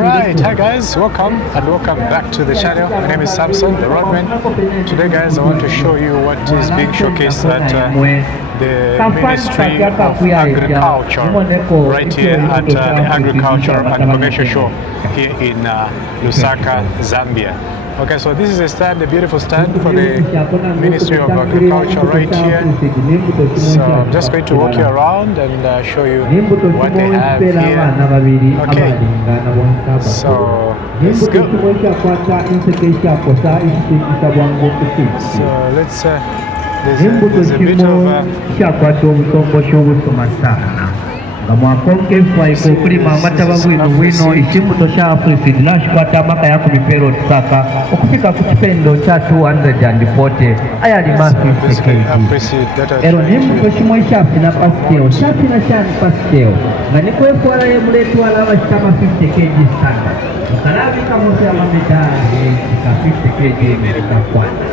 Right, hi guys, welcome and welcome back to the channel. My name is Samson, the Roadman. Today guys, I want to show you what is being showcased at the Ministry of Agriculture right here at the Agriculture and Commercial Show here in Lusaka, Zambia. Okay, so this is a stand, a beautiful stand for the Ministry of Agriculture right here. So I'm just going to walk you around and show you what they have here. Okay, so let's go. So let's, there's a bit of Mwakonke fwaiko kulima amata bwino bwino ekibuto kya Afrifeed nashikwata amaka ya kumipero tusaka okufika ku kipendo kya 240 ayalima 50 kg ero nimbuto kimwe kyafina pasiteo kyafina kyani pasiteo nga nikwefwala yemuletwala abakitama 50 kg standard okalabika munsi y'amamedali ka 50 kg emekakwata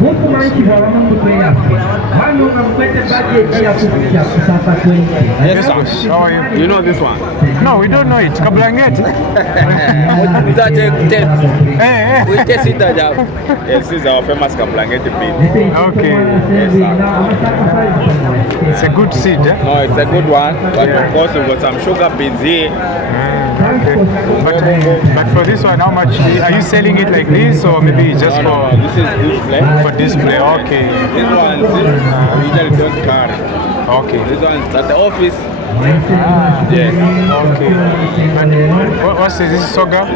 Muku manchi wa mutwe yafe. Wano kamwete budget ya kufikia kusaka 20. Yes, sir. How are you? You know this one? No, we don't know it. Kablangeti. We don't test. Hey, We test it at job. Yes, this is our famous Kablangeti bean. okay. Yes, sir. It's a good seed, eh? No, it's a good one, but of course we've got some sugar beans here. Okay. But for this one, how much are you selling it like this, or maybe just for This is display. for display? Okay. This one we usually don't carry. Okay. This one is at the office. Yes. Okay. But what's this? This is soga?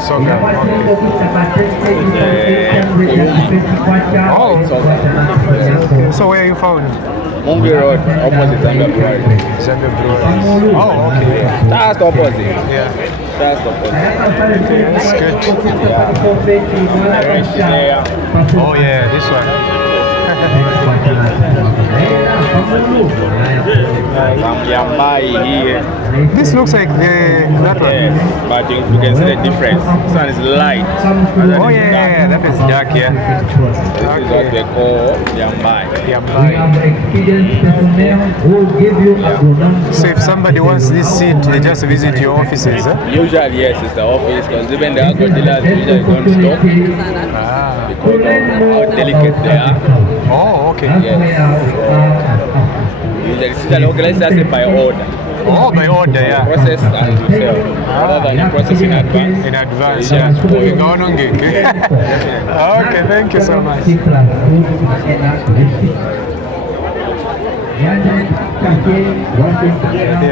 Soga. Oh. So where are you found? Mungi Road, opposite Zambia Brewery. Zambia Brewery. Oh, okay. Just opposite. Yeah. Just opposite. That's good. Oh yeah, this one. Yambai here. This looks like that one. Yes, but you can see the difference. This one is light. Oh yeah, that is dark, yeah. This is what they call Yambai. So if somebody wants this seed, they just visit your offices, eh? Usually, yes, it's the office, because even the agro dealers usually don't stock because of how delicate they are. Oh, okay. Yes. Usually, it's usually organized as by order. Oh, by order, yeah. Process and you sell, rather than you process in advance. In advance, So you yeah. just store it. Okay, thank you so much. Here I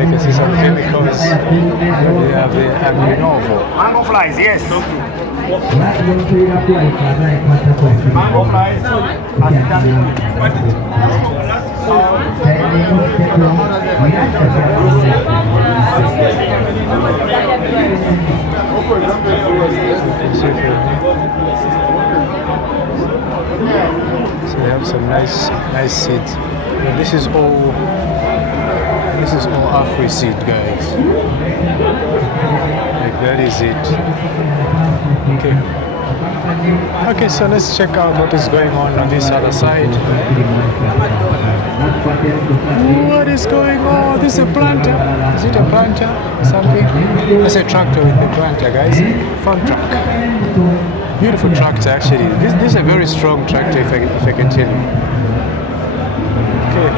can see some chemicals. We have the Agrinovo. Mango flies, yes. Mango flies. So they have some nice seeds. And this is all Afri seed, guys. Like that is it. Okay, so let's check out what is going on this other side. What is going on? This is a planter. Is it a planter or something? That's a tractor with a planter, guys. Farm truck. Beautiful tractor, actually. This is a very strong tractor, if I can tell you. Okay.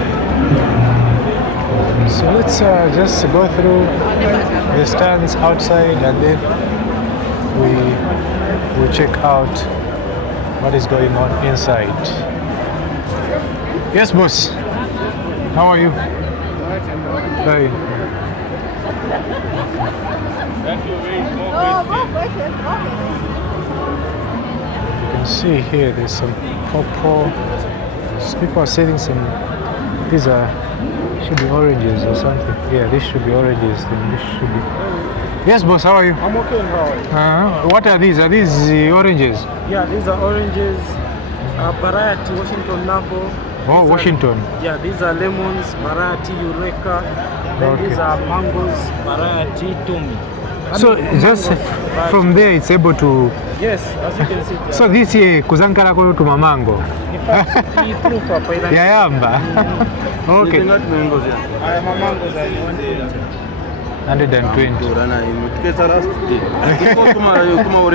So let's just go through the stands outside, and then we'll check out what is going on inside. Yes, boss. How are you? Hi. You can see here there's some purple. People are selling some. These should be oranges or something. Yeah, this should be oranges. Then this should be. Yes, boss. How are you? I'm okay, how are you? What are these? Are these oranges? Yeah, these are oranges, variety, Washington Navel. Oh, Washington. Yeah, these are lemons, variety, Eureka. Then Okay. these are mangoes, variety, Tommy. So just from there it's able to. Yes, as you can see. So this year kuzankala ko to mamango. In fact, we threw for Pailan. Yayamba. Okay. I am a mango that 120.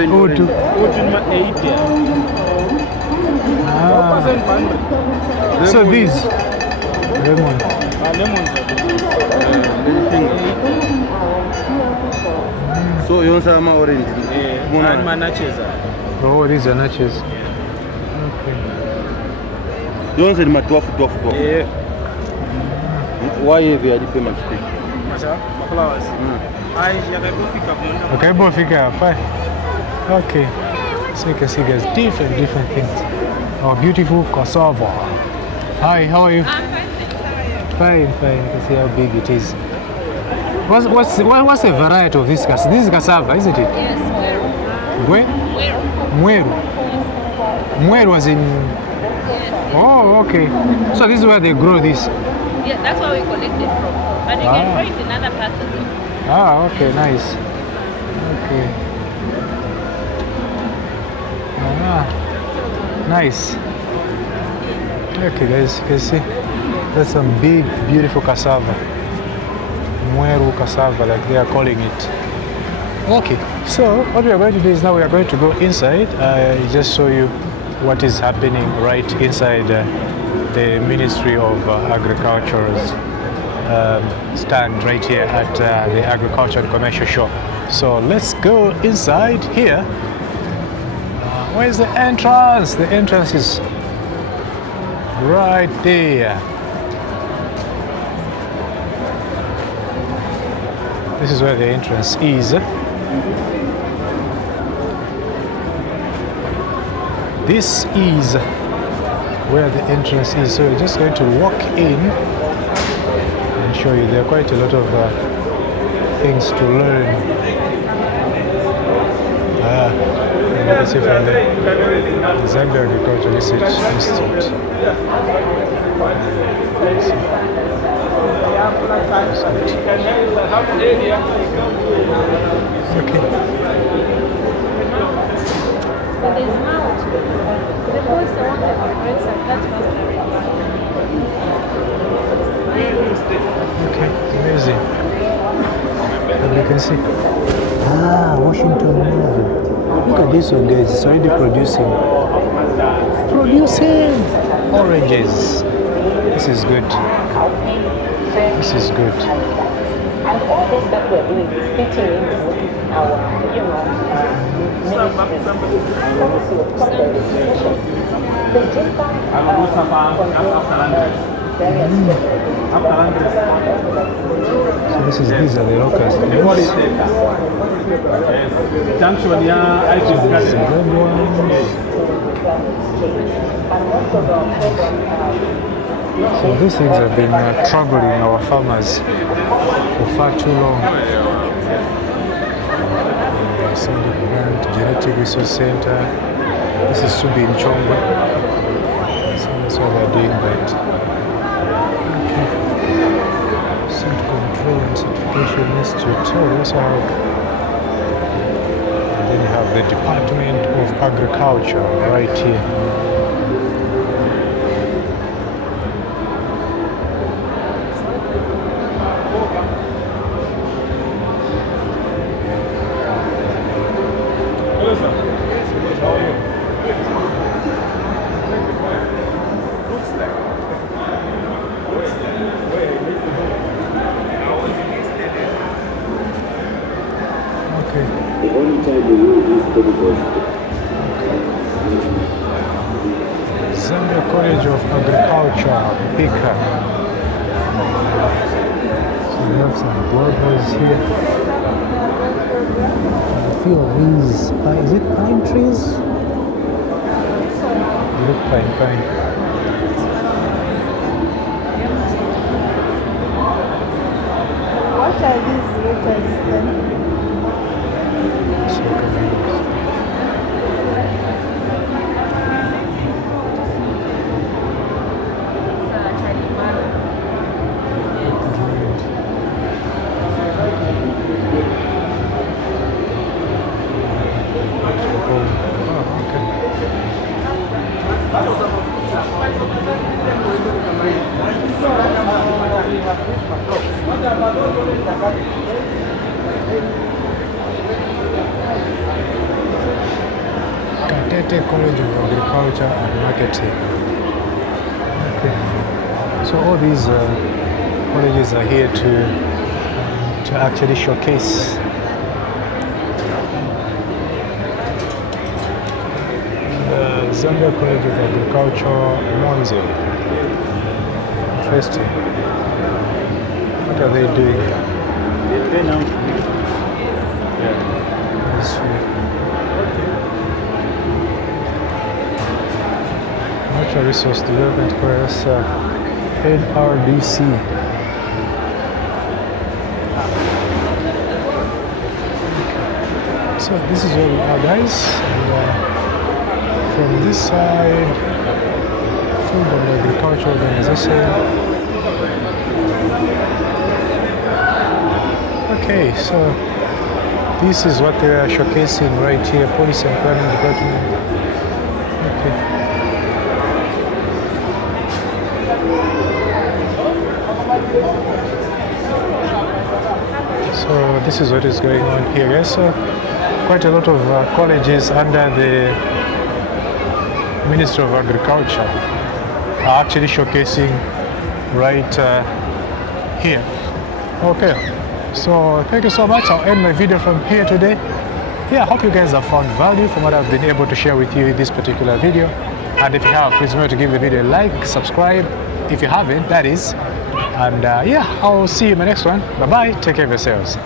Utu ma 80. So these lemon. Lemon. So you want some orange? And manaches. Oh, these are natchez. Okay. You want some 12. Yeah. Why have you had the payment? Flowers. Okay, both figure fine. Okay. So you can see there's different things. Oh, beautiful cassava. Hi, how are you? I'm fine, thanks. How are you? Fine. You can see how big it is. What's the variety of this cassava? This is cassava, isn't it? Yes, Where? where? Mweru was in. Yes. Oh, okay. So this is where they grow this. Yeah, that's where we collect it from. But you can grow it in other parts as well. Ah, okay, nice. Okay. Nice. Okay, guys, you can see that's some big, beautiful cassava. Mweru cassava, like they are calling it. Okay, so what we are going to do is now we are going to go inside. I just show you what is happening right inside the Ministry of Agriculture's stand right here at the Agriculture and Commercial Show. So let's go inside here. Where's the entrance? The entrance is right there. This is where the entrance is. This is where the entrance is. So we're just going to walk in and show you. There are quite a lot of things to learn. You can see from the Zambia Agricultural Research Institute. Okay. But there's mount. The boys that want to operate and that's Okay, amazing. And you can see. Washington Movie. Look at this one, guys. It's already producing oranges. This is good. This is good. And all this that we're doing is fitting in our, the different So these are the locusts. Junction, So these things have been troubling our farmers for far too long. Sandy Plant, Genetic Resource Center. This is to be in Chongwa. So that's why they're doing that. Okay. Seed Control and Certification Institute. So that's how. And then you have the Department of Agriculture right here. The only time we use these chemicals. Zambia College of Agriculture, Pika. So we have some guavas here. And a few of these, is it pine trees? They look pine. What are these letters then? Katete College of Agriculture and Marketing. Okay. So all these colleges are here to actually showcase the Zambia College of Agriculture, Monze. Interesting. What are they doing here? Let's see. Natural Resource Development Course, NRDC. So this is where we are, guys. And from this side, Food and Agriculture Organization. Okay, so this is what they are showcasing right here, Policy and Planning Department. Okay. So this is what is going on here, guys. So quite a lot of colleges under the Ministry of Agriculture are actually showcasing right here. Okay, so thank you so much. I'll end my video from here today. Yeah, I hope you guys have found value from what I've been able to share with you in this particular video. And if you have, please remember to give the video a like, subscribe if you haven't, that is. And yeah, I'll see you in my next one. Bye bye, take care of yourselves.